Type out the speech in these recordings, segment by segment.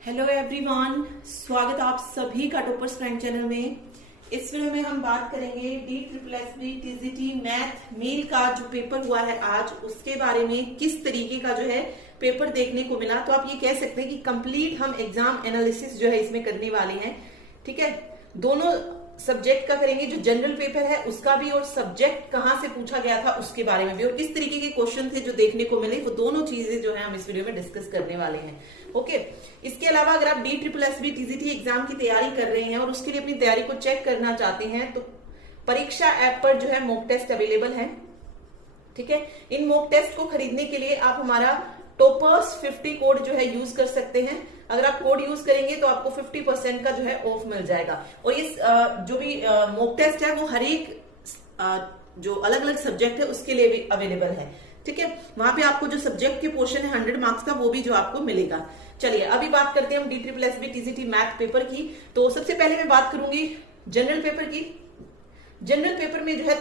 Hello everyone, स्वागत आप सभी का टॉपर्स प्राइम चैनल में। इस वीडियो में हम बात करेंगे DSSB TGT मैथ मेल का जो पेपर हुआ है आज, उसके बारे में किस तरीके का जो है पेपर देखने को मिला। तो आप ये कह सकते हैं कि कंप्लीट हम एग्जाम एनालिसिस जो है इसमें करने वाले हैं। ठीक है, दोनों सब्जेक्ट का करेंगे, जो जनरल पेपर है उसका भी और सब्जेक्ट कहां से पूछा गया था उसके बारे में भी, और किस तरीके के क्वेश्चन थे जो देखने को मिले, वो दोनों चीजें जो है हम इस वीडियो में डिस्कस करने वाले हैं। ओके, इसके अलावा अगर आप DSSB TGT एग्जाम की तैयारी कर रहे हैं और उसके लिए अपनी तैयारी को चेक करना चाहते हैं तो परीक्षा ऐप पर जो है मॉक टेस्ट अवेलेबल है। ठीक है, इन मॉक टेस्ट को खरीदने के लिए आप हमारा टॉपर्स 50 कोड जो है यूज कर सकते हैं। अगर आप कोड यूज करेंगे तो आपको 50% का जो है ऑफ मिल जाएगा। और इस जो भी मॉक टेस्ट है वो हर एक जो अलग अलग सब्जेक्ट है उसके लिए भी अवेलेबल है। ठीक है, वहां पे आपको जो सब्जेक्ट के पोर्शन है 100 मार्क्स का, वो भी जो आपको मिलेगा। चलिए अभी बात करते हैं हम DSSB TGT मैथ पेपर की। तो सबसे पहले मैं बात करूंगी जनरल पेपर की। जनरल पेपर में जो है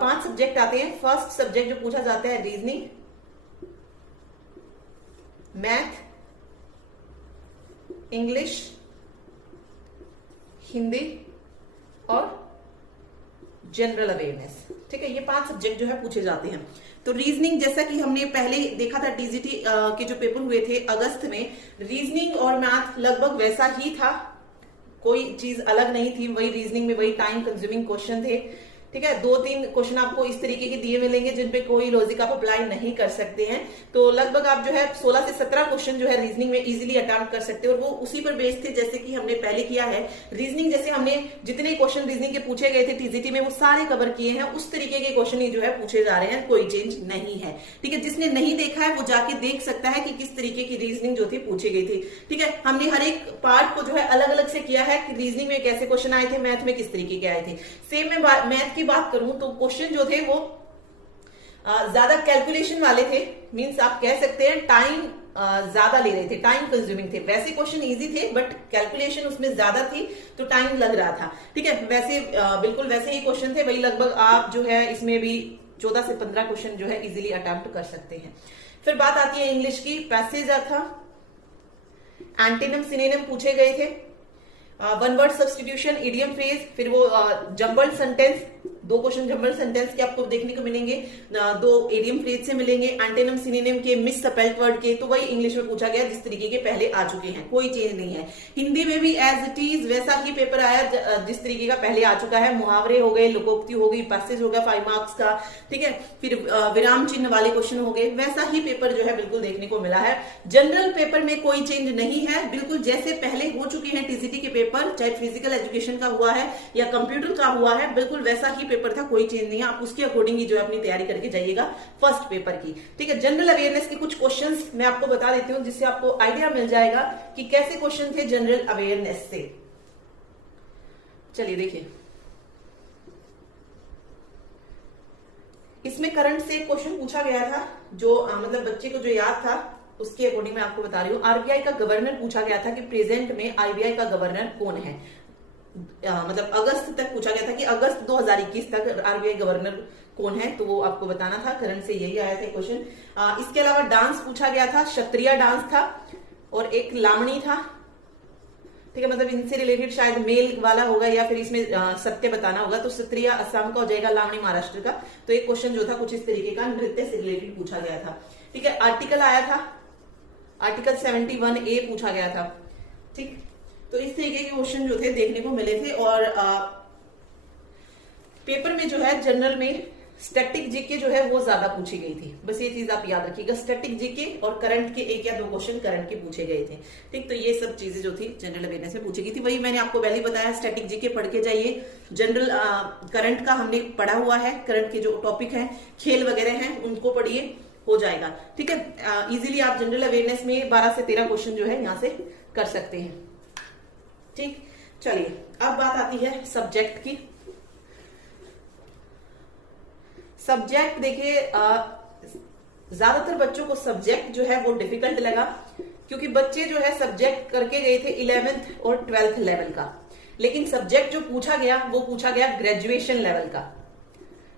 5 सब्जेक्ट आते हैं। फर्स्ट सब्जेक्ट जो पूछा जाता है रीजनिंग, मैथ, इंग्लिश, हिंदी और जनरल अवेयरनेस। ठीक है, ये 5 सब्जेक्ट जो है पूछे जाते हैं। तो रीजनिंग, जैसा कि हमने पहले देखा था TGT के जो पेपर हुए थे अगस्त में, रीजनिंग और मैथ लगभग वैसा ही था, कोई चीज अलग नहीं थी। वही रीजनिंग में वही टाइम कंज्यूमिंग क्वेश्चन थे। ठीक है, 2-3 क्वेश्चन आपको इस तरीके के दिए मिलेंगे जिनपे कोई लॉजिक आप अप्लाई नहीं कर सकते हैं। तो लगभग आप जो है 16 से 17 क्वेश्चन जो है रीजनिंग में इजीली अटेम्प्ट कर सकते हैं, और वो उसी पर बेस्ड थे जैसे कि हमने पहले किया है। रीजनिंग जैसे हमने जितने क्वेश्चन रीजनिंग के पूछे गए थे TGT में वो सारे कवर किए हैं, उस तरीके के क्वेश्चन ही जो है पूछे जा रहे हैं, कोई चेंज नहीं है। ठीक है, जिसने नहीं देखा है वो जाके देख सकता है कि किस तरीके की रीजनिंग जो थी पूछी गई थी। ठीक है, हमने हर एक पार्ट को जो है अलग अलग से किया है कि रीजनिंग में कैसे क्वेश्चन आए थे, मैथ में किस तरीके के आए थे। सेम में मैथ की बात करूं तो क्वेश्चन जो थे वो ज्यादा कैलकुलेशन वाले थे। मींस आप कह सकते हैं टाइम ज्यादा ले रहे थे, टाइम कंज्यूमिंग थे। वैसे क्वेश्चन इजी थे बट कैलकुलेशन उसमें ज्यादा थी तो टाइम लग रहा था। ठीक है, वैसे बिल्कुल वैसे ही क्वेश्चन थे, वही लगभग आप जो है इसमें भी 14 से 15 क्वेश्चन जो है इजीली अटेम्प्ट कर सकते हैं। फिर बात आती है इंग्लिश की। पैसेज था, एंटीनम सिनोनिम पूछे गए थे, one word substitution, idiom phrase, फिर वो jumbled sentence, 2 question jumbled sentence के आपको देखने को मिलेंगे, 2 इडियम फ्रेज से मिलेंगे, एंटोनिम सिनोनिम के, मिस स्पेल्ड वर्ड के। तो वही इंग्लिश में पूछा गया जिस तरीके के पहले आ चुके हैं, कोई चेंज नहीं है। हिंदी में भी एज इट इज वैसा ही पेपर आया जिस तरीके का पहले आ चुका है। मुहावरे हो गए, लोकोक्ति हो गई, पैसेज हो गया 5 मार्क्स का। ठीक है, फिर विराम चिन्ह वाले क्वेश्चन हो गए, वैसा ही पेपर जो है बिल्कुल देखने को मिला है। जनरल पेपर में कोई चेंज नहीं है, बिल्कुल जैसे पहले हो चुके हैं TGT के पेपर, चाहे फिजिकल एजुकेशन का हुआ है या कंप्यूटर का हुआ है, बिल्कुल वैसा ही पेपर था, कोई चेंज नहीं है। आप उसके अकॉर्डिंग ही जो है अपनी तैयारी करके जाइएगा फर्स्ट पेपर की। ठीक है, जनरल अवेयरनेस के कुछ क्वेश्चंस मैं आपको बता देती हूं जिससे आपको आइडिया मिल जाएगा कि कैसे क्वेश्चन थे जनरल अवेयरनेस से। चलिए देखिए, इसमें करंट से एक क्वेश्चन पूछा गया था जो मतलब बच्चे को जो याद था उसके अकॉर्डिंग मैं आपको बता रही हूँ। RBI का गवर्नर पूछा गया था कि प्रेजेंट में RBI का गवर्नर कौन है। मतलब अगस्त तक पूछा गया था कि अगस्त 2021 तक RBI गवर्नर कौन है, तो वो आपको बताना था। करंट से यही आया था क्वेश्चन। इसके अलावा डांस पूछा गया था, क्षत्रिय डांस था और एक लावणी था। ठीक है, मतलब इनसे रिलेटेड शायद मेल वाला होगा या फिर इसमें सत्य बताना होगा। तो क्षत्रिय असम का हो जाएगा, लावणी महाराष्ट्र का। तो एक क्वेश्चन जो था कुछ इस तरीके का नृत्य से रिलेटेड पूछा गया था। ठीक है, आर्टिकल आया था, आर्टिकल 71A पूछा गया था। ठीक, तो इस तरीके के क्वेश्चन जो थे देखने को मिले थे। और पेपर में जो है जनरल में स्टैटिक जीके जो है वो ज्यादा पूछी गई थी। बस ये चीज आप याद रखिएगा, स्टैटिक जीके और करंट के 1 या 2 क्वेश्चन करंट के पूछे गए थे। ठीक, तो ये सब चीजें जो थी जनरल अवेयरनेस में पूछी गई थी। वही मैंने आपको पहले बताया, स्टैटिक जीके पढ़ के जाइए। जनरल करंट का हमने पढ़ा हुआ है, करंट के जो टॉपिक है, खेल वगैरह हैं, उनको पढ़िए, हो जाएगा। ठीक है, इजीली आप जनरल अवेयरनेस में 12 से 13 क्वेश्चन जो है यहां से कर सकते हैं। ठीक, चलिए अब बात आती है सब्जेक्ट की। सब्जेक्ट देखिए, ज्यादातर बच्चों को सब्जेक्ट जो है वो डिफिकल्ट लगा क्योंकि बच्चे जो है सब्जेक्ट करके गए थे 11th और 12th लेवल का, लेकिन सब्जेक्ट जो पूछा गया वो पूछा गया ग्रेजुएशन लेवल का।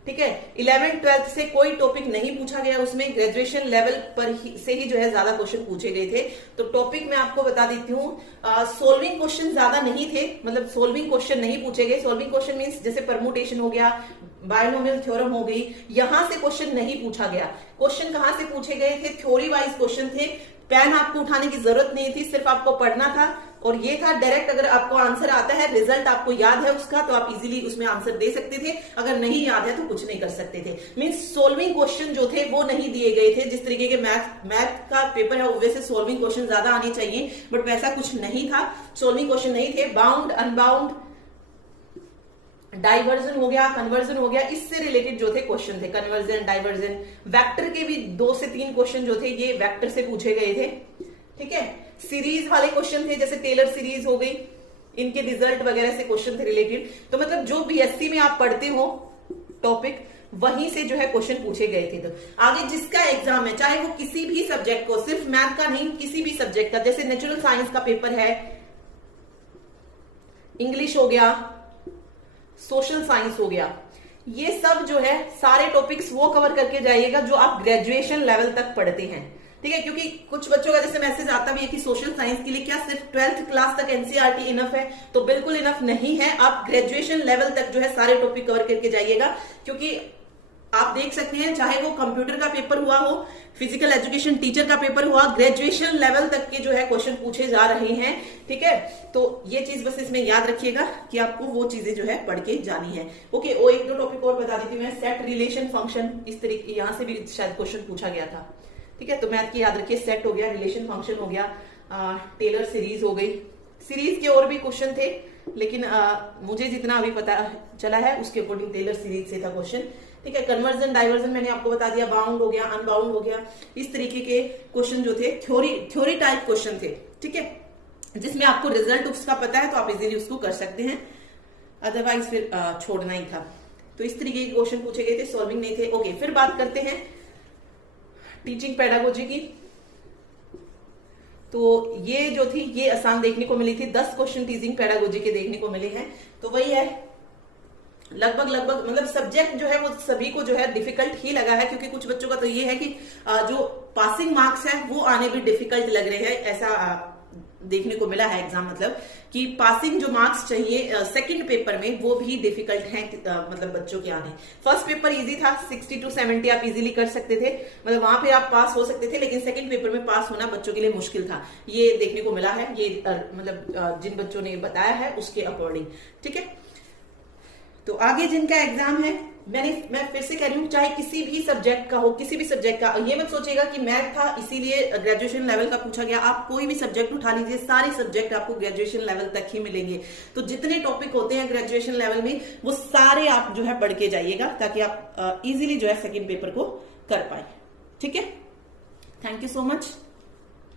ठीक है। 11th 12th से कोई टॉपिक नहीं पूछा गया, उसमें ग्रेजुएशन लेवल पर से ही जो है ज्यादा क्वेश्चन पूछे गए थे। तो टॉपिक मैं आपको बता देती हूँ, सोल्विंग क्वेश्चन ज्यादा नहीं थे, मतलब सोल्विंग क्वेश्चन नहीं पूछे गए। सोल्विंग क्वेश्चन मींस जैसे परमुटेशन हो गया, बायनोमियल थ्योरम हो गई, यहां से क्वेश्चन नहीं पूछा गया। क्वेश्चन कहां से पूछे गए थे? थ्योरी वाइज क्वेश्चन थे, पेन आपको उठाने की जरूरत नहीं थी, सिर्फ आपको पढ़ना था। और ये था डायरेक्ट, अगर आपको आंसर आता है, रिजल्ट आपको याद है उसका, तो आप इजीली उसमें आंसर दे सकते थे। अगर नहीं याद है तो कुछ नहीं कर सकते थे। मींस सोल्विंग क्वेश्चन जो थे वो नहीं दिए गए थे। जिस तरीके के मैथ का पेपर है वैसे सोल्विंग क्वेश्चन ज्यादा आने चाहिए, बट वैसा कुछ नहीं था, सोल्विंग क्वेश्चन नहीं थे। बाउंड, अनबाउंड, डाइवर्जन हो गया, कन्वर्जन हो गया, इससे रिलेटेड जो थे क्वेश्चन थे, कन्वर्जन, डाइवर्जन। वेक्टर के भी 2 से 3 क्वेश्चन जो थे ये वेक्टर से पूछे गए थे, ठीक है। सीरीज वाले क्वेश्चन थे, जैसे टेलर सीरीज हो गई, इनके रिजल्ट वगैरह से क्वेश्चन थे रिलेटेड। तो मतलब जो बीएससी में आप पढ़ते हो टॉपिक, वहीं से जो है क्वेश्चन पूछे गए थे। तो आगे जिसका एग्जाम है, चाहे वो किसी भी सब्जेक्ट को, सिर्फ मैथ का नहीं, किसी भी सब्जेक्ट का, जैसे नेचुरल साइंस का पेपर है, इंग्लिश हो गया, सोशल साइंस हो गया, ये सब जो है सारे टॉपिक्स वो कवर करके जाइएगा जो आप ग्रेजुएशन लेवल तक पढ़ते हैं, ठीक है। क्योंकि कुछ बच्चों का जैसे मैसेज आता भी है कि सोशल साइंस के लिए क्या सिर्फ 12th क्लास तक एनसीईआरटी इनफ है, तो बिल्कुल इनफ नहीं है। आप ग्रेजुएशन लेवल तक जो है सारे टॉपिक कवर करके जाइएगा। क्योंकि आप देख सकते हैं, चाहे वो कंप्यूटर का पेपर हुआ हो, फिजिकल एजुकेशन टीचर का पेपर हुआ, ग्रेजुएशन लेवल तक के जो है क्वेश्चन पूछे जा रहे हैं, ठीक है। तो ये चीज बस इसमें याद रखिएगा कि आपको वो चीजें जो है पढ़ के जानी है। ओके, वो 1-2 टॉपिक और बता देती हूँ मैं। सेट, रिलेशन, फंक्शन, इस तरीके, यहां से भी शायद क्वेश्चन पूछा गया था, ठीक है। तो मैथ की याद रखिए, सेट हो गया, रिलेशन फंक्शन हो गया, टेलर सीरीज हो गई। सीरीज के और भी क्वेश्चन थे, लेकिन मुझे जितना अभी पता चला है उसके अकॉर्डिंग टेलर सीरीज से था क्वेश्चन, ठीक है। कन्वर्जन, डाइवर्जन मैंने आपको बता दिया, बाउंड हो गया, अनबाउंड हो गया, इस तरीके के क्वेश्चन जो थे थ्योरी टाइप क्वेश्चन थे, ठीक है। जिसमें आपको रिजल्ट उसका पता है तो आप इजीली उसको कर सकते हैं, अदरवाइज फिर छोड़ना ही था। तो इस तरीके के क्वेश्चन पूछे गए थे, सॉल्विंग नहीं थे। ओके, फिर बात करते हैं टीचिंग पेडागोजी की। तो ये जो थी ये आसान देखने को मिली थी, 10 क्वेश्चन टीचिंग पेडागोजी के देखने को मिले हैं। तो वही है, लगभग मतलब सब्जेक्ट जो है वो सभी को जो है डिफिकल्ट ही लगा है। क्योंकि कुछ बच्चों का तो ये है कि जो पासिंग मार्क्स है वो आने भी डिफिकल्ट लग रहे हैं, ऐसा देखने को मिला है एग्जाम, मतलब कि पासिंग जो मार्क्स चाहिए सेकंड पेपर में वो भी डिफिकल्ट है, मतलब बच्चों के आने। फर्स्ट पेपर इजी था, 60 to 70 आप इजीली कर सकते थे, मतलब वहां पे आप पास हो सकते थे। लेकिन सेकंड पेपर में पास होना बच्चों के लिए मुश्किल था, ये देखने को मिला है, ये मतलब जिन बच्चों ने बताया है उसके अकॉर्डिंग, ठीक है। तो आगे जिनका एग्जाम है, मैं फिर से कह रही हूँ, चाहे किसी भी सब्जेक्ट का हो, किसी भी सब्जेक्ट का, ये मत सोचिएगा कि मैथ था इसीलिए ग्रेजुएशन लेवल का पूछा गया। आप कोई भी सब्जेक्ट उठा लीजिए, सारे सब्जेक्ट आपको ग्रेजुएशन लेवल तक ही मिलेंगे। तो जितने टॉपिक होते हैं ग्रेजुएशन लेवल में वो सारे आप जो है पढ़ के जाइएगा, ताकि आप इजीली जो है सेकेंड पेपर को कर पाए, ठीक है। Thank you so much.